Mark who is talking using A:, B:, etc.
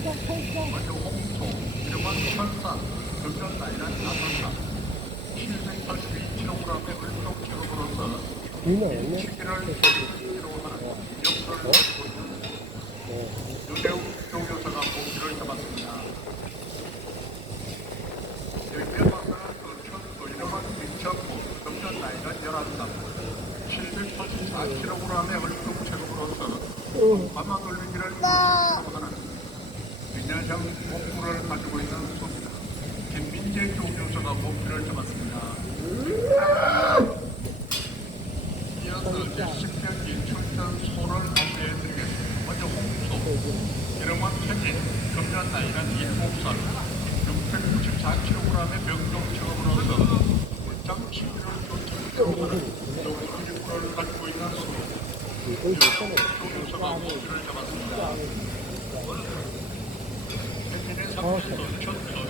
A: 홍소, 이름은 천산, 금전 나이는 다섯 살, 782kg의 물속 체급으로서 시기를 기록하는 역사를 가지고 있는 유대우 교교사가 목표를 잡았습니다. 봐서는 그 이름은 민첩부, 금전 나이는 11살, 784kg의 물속 체급으로서 아마 돌리기를 기록하는 민야장 목표를 가지고 있는 소입니다. 김민재 교교사가 목표를 잡았습니다. 이어서 제10경기 출전 소를 안내해 드리겠습니다. 먼저 홍소, 이름은 태진, 금년 나이는 7살, 694kg의 병동 체험으로서 물장 치료를 요청하는 노후직구를 가지고 있는 소, 교교사가 목표를 잡았습니다. Okay.